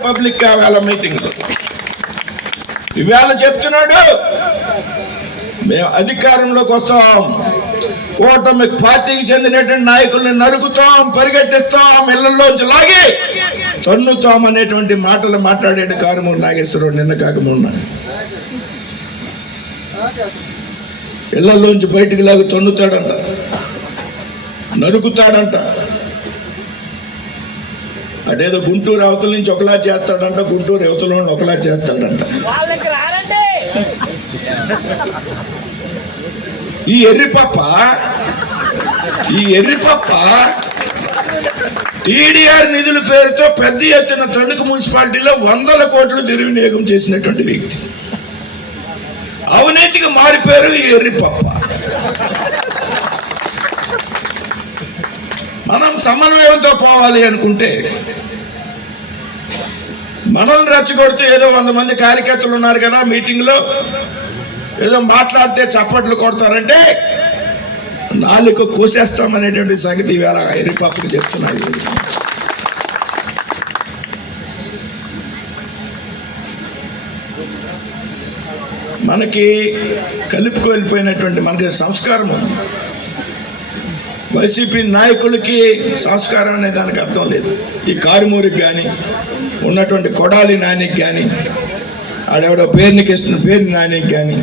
Public వేళ meeting ఇవాళ చెప్తున్నాడు, మేము అధికారంలోకి వస్తాం, కూటమి పార్టీకి చెందినటువంటి నాయకుల్ని నరుకుతాం, పరిగెట్టిస్తాం, ఇళ్లలోంచి లాగి తన్నుతాం అనేటువంటి మాటలు మాట్లాడాడు కారుమూరి నాగేశ్వరరావు నిన్న కాకమున్న. ఇళ్లలోంచి బయటికి లాగి తన్నుతాడంట, నరుకుతాడంట. అదేదో గుంటూరు అవతల నుంచి ఒకలా చేస్తాడంట, గుంటూరు యువతలో ఒకలా చేస్తాడంట. ఈ ఎర్రిపప్ప టీడీఆర్ నిధుల పేరుతో పెద్ద ఎత్తున తణుకు మున్సిపాలిటీలో 100 కోట్లు దుర్వినియోగం చేసినటువంటి వ్యక్తి. అవినీతికి మారిపోయారు ఈ ఎర్రిపప్ప. మనం సమన్వయంతో పోవాలి అనుకుంటే మనల్ని రెచ్చగొడుతూ ఏదో 100 మంది కార్యకర్తలు ఉన్నారు కదా మీటింగ్ లో, ఏదో మాట్లాడితే చప్పట్లు కొడతారంటే నాలుగు కోసేస్తామనేటువంటి సంగతి వేళ ఎర్రిపప్పుకి చెప్తున్నాయి. మనకి కలుపుకు వెళ్ళిపోయినటువంటి మనకి సంస్కారం ఉంది. వైసీపీ నాయకులకి సంస్కారం అనే దానికి అర్థం లేదు. ఈ కారుమూరికి కానీ ఉన్నటువంటి కొడాలి నానికి కానీ, ఆడెవడో పేరునికి ఇస్తున్న పేరు నానికి కానీ